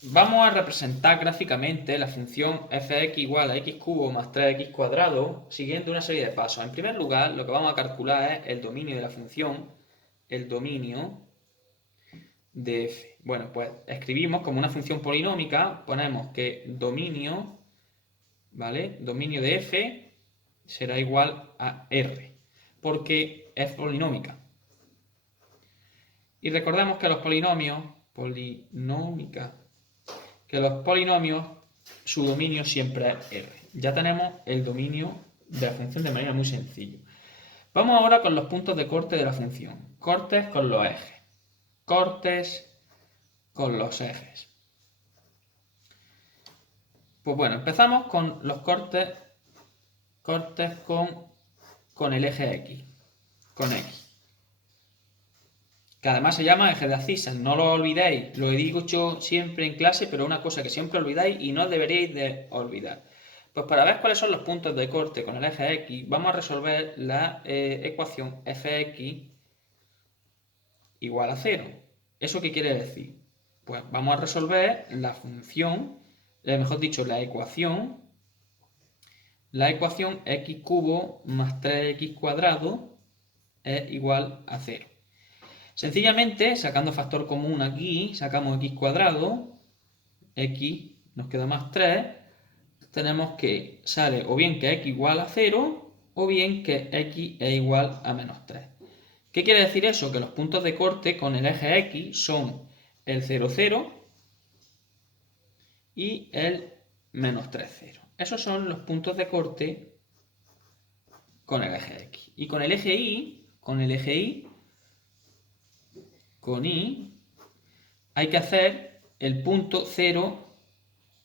Vamos a representar gráficamente la función f(x) igual a x cubo más 3x cuadrado siguiendo una serie de pasos. En primer lugar, lo que vamos a calcular es el dominio de la función, el dominio de f. Bueno, pues escribimos como una función polinómica, ponemos que dominio, ¿vale? Dominio de f será igual a r, porque es polinómica. Y recordemos que los polinomios, su dominio siempre es R. Ya tenemos el dominio de la función de manera muy sencilla. Vamos ahora con los puntos de corte de la función. Cortes con los ejes. Cortes con los ejes. Pues bueno, empezamos con los cortes con el eje X. Con X. Que además se llama eje de abscisas, no lo olvidéis, lo he dicho siempre en clase, pero una cosa que siempre olvidáis y no deberíais de olvidar. Pues para ver cuáles son los puntos de corte con el eje X, vamos a resolver la ecuación fx igual a 0. ¿Eso qué quiere decir? Pues vamos a resolver la función, mejor dicho, la ecuación x cubo más 3x cuadrado es igual a 0. Sencillamente, sacando factor común aquí, sacamos x cuadrado, x nos queda más 3, tenemos que sale o bien que x igual a 0 o bien que x es igual a menos 3. ¿Qué quiere decir eso? Que los puntos de corte con el eje x son el 0, 0 y el menos 3, 0. Esos son los puntos de corte con el eje x. Y con el eje y, con y, hay que hacer el punto 0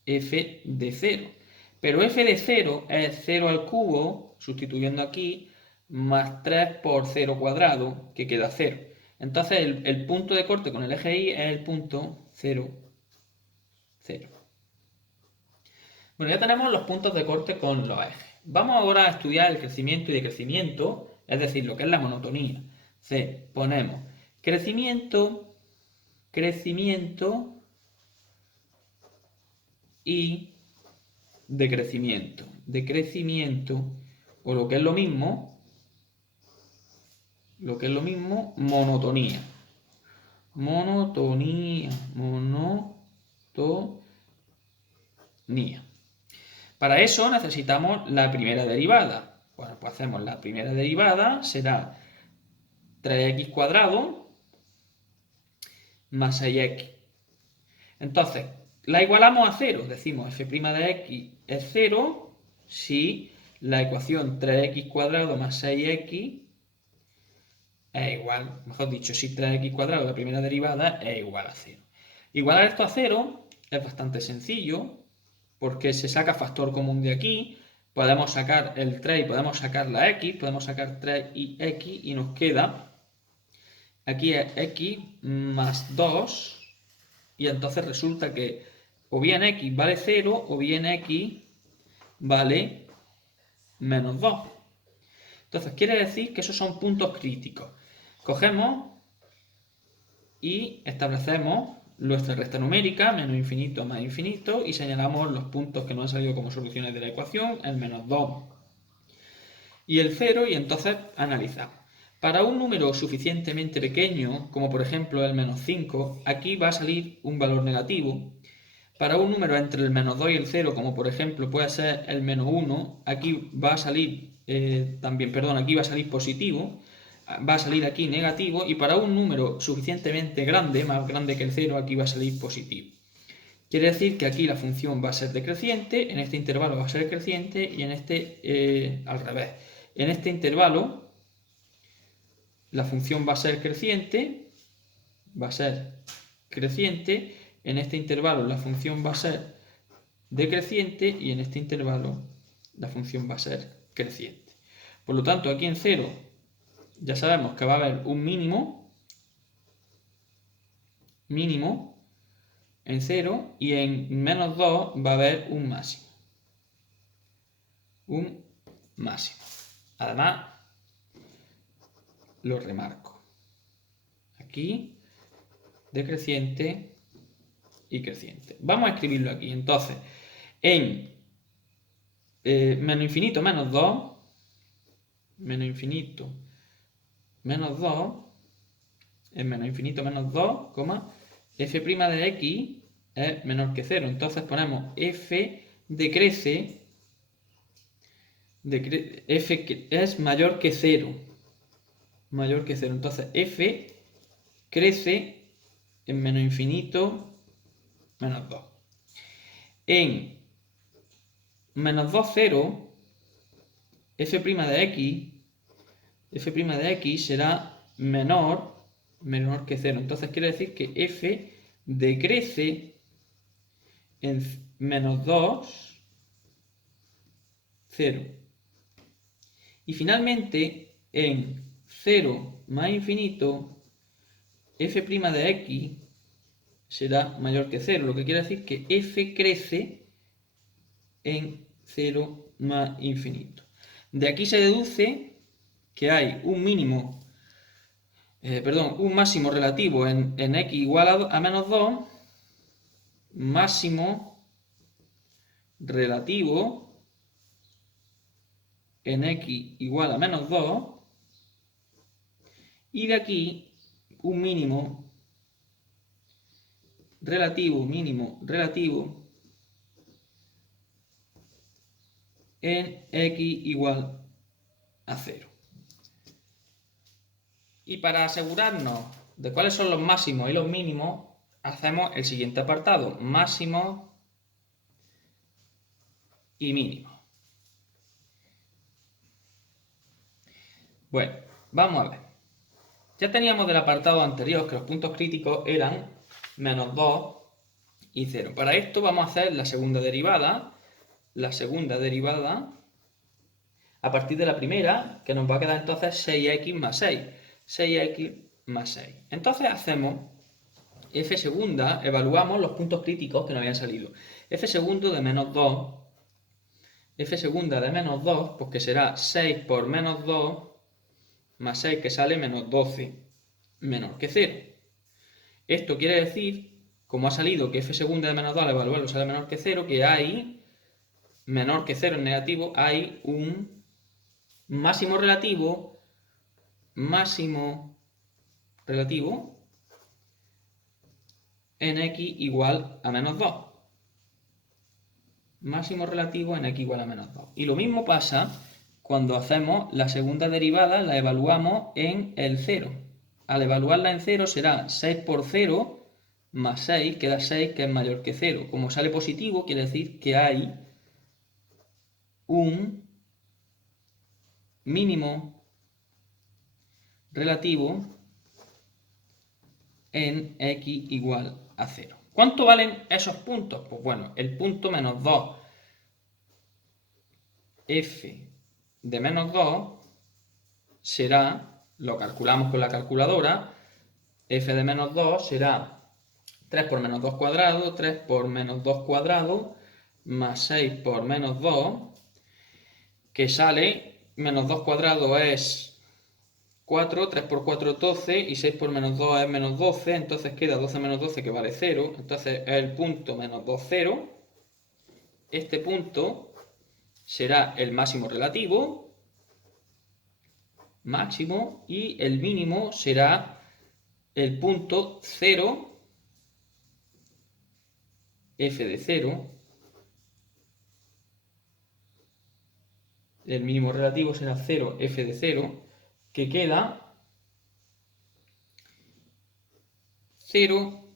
f de 0. Pero f de 0 es 0 al cubo, sustituyendo aquí, más 3 por 0 cuadrado, que queda 0. Entonces el punto de corte con el eje y es el punto 0, 0. Bueno, ya tenemos los puntos de corte con los ejes. Vamos ahora a estudiar el crecimiento y decrecimiento, es decir, lo que es la monotonía. Ponemos crecimiento, crecimiento y decrecimiento. Decrecimiento, o lo que es lo mismo, monotonía. Monotonía, monotonía. Para eso necesitamos la primera derivada. Bueno, pues hacemos la primera derivada, será 3x cuadrado más 6x. Entonces, la igualamos a 0. Decimos f' de x es 0 si la ecuación 3x cuadrado más 6x es igual, mejor dicho, si 3x cuadrado, la primera derivada, es igual a 0. Igualar esto a 0 es bastante sencillo, porque se saca factor común de aquí, podemos sacar el 3 y podemos sacar la x, podemos sacar 3 y x y nos queda, aquí es x más 2, y entonces resulta que o bien x vale 0 o bien x vale menos 2. Entonces quiere decir que esos son puntos críticos. Cogemos y establecemos nuestra recta numérica, menos infinito más infinito, y señalamos los puntos que nos han salido como soluciones de la ecuación, el menos 2 y el 0, y entonces analizamos. Para un número suficientemente pequeño, como por ejemplo el menos 5, aquí va a salir un valor negativo. Para un número entre el menos 2 y el 0, como por ejemplo puede ser el menos 1, aquí va a salir aquí va a salir positivo, va a salir aquí negativo, y para un número suficientemente grande, más grande que el 0, aquí va a salir positivo. Quiere decir que aquí la función va a ser decreciente, en este intervalo va a ser creciente y en este al revés. En este intervalo la función va a ser creciente, en este intervalo la función va a ser decreciente y en este intervalo la función va a ser creciente. Por lo tanto, aquí en 0 ya sabemos que va a haber un mínimo en 0 y en menos 2 va a haber un máximo. Además, lo remarco. Aquí decreciente y creciente. Vamos a escribirlo aquí. Entonces, en menos infinito menos 2, menos infinito menos 2, en menos infinito menos 2, f' de x es menor que 0. Entonces ponemos f decrece, f es mayor que 0. Mayor que 0. Entonces f crece en menos infinito menos 2. En menos 2, 0, f' de x será menor que 0. Entonces quiere decir que f decrece en menos 2, 0. Y finalmente, en 0 más infinito, f' de x será mayor que 0, lo que quiere decir que f crece en 0 más infinito. De aquí se deduce que hay un máximo relativo en x igual a menos 2, máximo relativo en x igual a menos 2, y de aquí un mínimo relativo en x igual a 0. Y para asegurarnos de cuáles son los máximos y los mínimos, hacemos el siguiente apartado: máximos y mínimos. Bueno, vamos a ver. Ya teníamos del apartado anterior que los puntos críticos eran menos 2 y 0. Para esto vamos a hacer la segunda derivada. La segunda derivada a partir de la primera, que nos va a quedar entonces 6x más 6. 6x más 6. Entonces hacemos f segunda, evaluamos los puntos críticos que nos habían salido. F segundo de menos 2, f segunda de menos 2, pues que será 6 por menos 2 más 6, que sale menos 12, menor que 0. Esto quiere decir, como ha salido que f segunda de menos 2 al evaluarlo sale menor que 0, que hay menor que 0 en negativo, hay un máximo relativo en x igual a menos 2. Máximo relativo en x igual a menos 2. Y lo mismo pasa cuando hacemos la segunda derivada, la evaluamos en el 0. Al evaluarla en 0 será 6 por 0 más 6, queda 6, que es mayor que 0. Como sale positivo, quiere decir que hay un mínimo relativo en x igual a 0. ¿Cuánto valen esos puntos? Pues bueno, el punto menos 2, f de menos 2, será, lo calculamos con la calculadora, f de menos 2 será 3 por menos 2 cuadrado, 3 por menos 2 cuadrado, más 6 por menos 2, que sale, menos 2 cuadrado es 4, 3 por 4 12, y 6 por menos 2 es menos 12, entonces queda 12 menos 12 que vale 0, entonces es el punto menos 2, 0. Este punto será el máximo relativo, máximo, y el mínimo será el punto 0, f de 0. El mínimo relativo será 0, f de 0, que queda 0,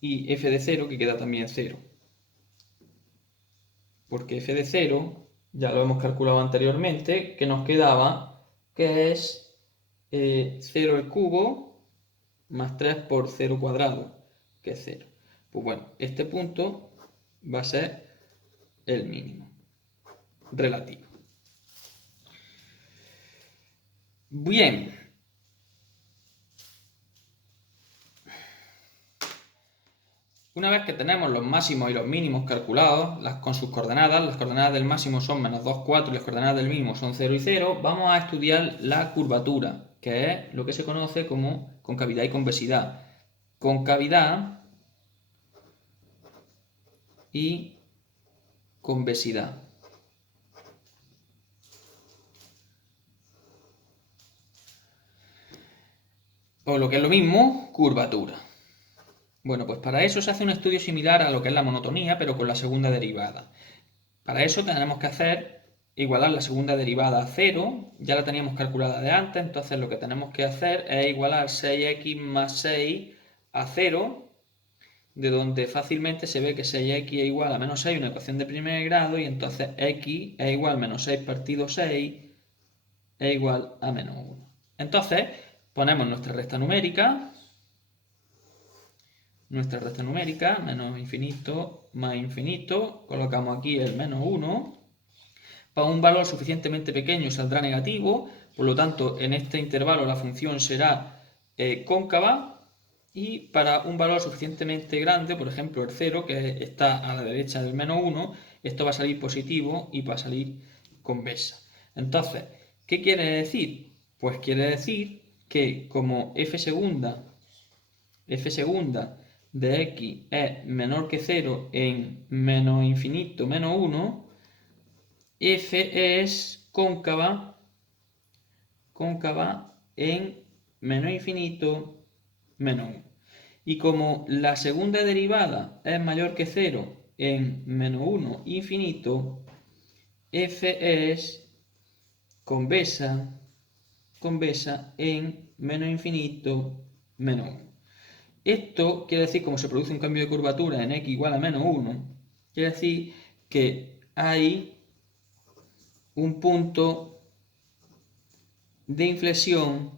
y f de 0, que queda también 0. Porque f de 0, ya lo hemos calculado anteriormente, que nos quedaba, que es 0 al cubo más 3 por 0 cuadrado, que es 0. Pues bueno, este punto va a ser el mínimo relativo. Bien. Una vez que tenemos los máximos y los mínimos calculados, con sus coordenadas, las coordenadas del máximo son menos 2, 4 y las coordenadas del mínimo son 0 y 0, vamos a estudiar la curvatura, que es lo que se conoce como concavidad y convexidad. concavidad y convexidad. O lo que es lo mismo, curvatura. Bueno, pues para eso se hace un estudio similar a lo que es la monotonía, pero con la segunda derivada. Para eso tenemos que hacer igualar la segunda derivada a 0, ya la teníamos calculada de antes, entonces lo que tenemos que hacer es igualar 6x más 6 a 0, de donde fácilmente se ve que 6x es igual a menos 6, una ecuación de primer grado, y entonces x es igual a menos 6 partido 6 es igual a menos 1. Entonces ponemos nuestra recta numérica, menos infinito más infinito, colocamos aquí el menos 1, para un valor suficientemente pequeño saldrá negativo, por lo tanto en este intervalo la función será cóncava, y para un valor suficientemente grande, por ejemplo el 0, que está a la derecha del menos 1, esto va a salir positivo y va a salir convexa. Entonces, ¿qué quiere decir? Pues quiere decir que como f segunda de x es menor que 0 en menos infinito menos 1, f es cóncava en menos infinito menos 1. Y como la segunda derivada es mayor que 0 en menos 1 infinito, f es convexa en menos infinito menos 1. Esto quiere decir, como se produce un cambio de curvatura en x igual a menos 1, quiere decir que hay un punto de inflexión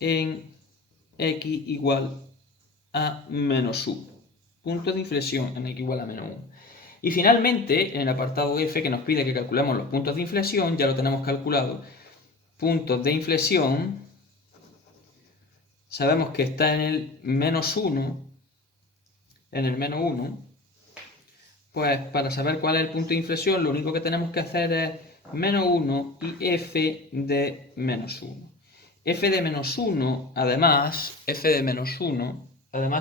en x igual a menos 1. Punto de inflexión en x igual a menos 1. Y finalmente, en el apartado F, que nos pide que calculemos los puntos de inflexión, ya lo tenemos calculado. Puntos de inflexión, sabemos que está en el menos 1, pues para saber cuál es el punto de inflexión, lo único que tenemos que hacer es menos 1 y f de menos 1. F de menos 1, además,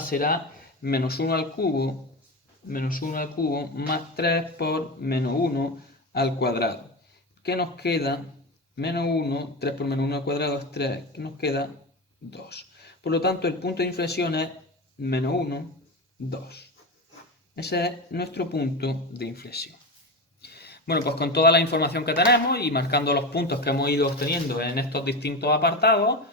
será menos 1 al cubo, más 3 por menos 1 al cuadrado. ¿Qué nos queda? Menos 1, 3 por menos 1 al cuadrado es 3, ¿qué nos queda? 2. Por lo tanto, el punto de inflexión es menos 1, 2. Ese es nuestro punto de inflexión. Bueno, pues con toda la información que tenemos y marcando los puntos que hemos ido obteniendo en estos distintos apartados,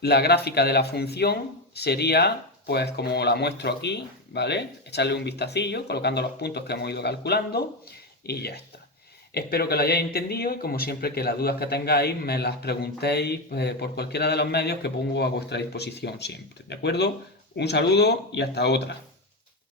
la gráfica de la función sería, pues como la muestro aquí, ¿vale? Echarle un vistacillo, colocando los puntos que hemos ido calculando y ya está. Espero que lo hayáis entendido y como siempre que las dudas que tengáis me las preguntéis por cualquiera de los medios que pongo a vuestra disposición siempre, ¿de acuerdo? Un saludo y hasta otra.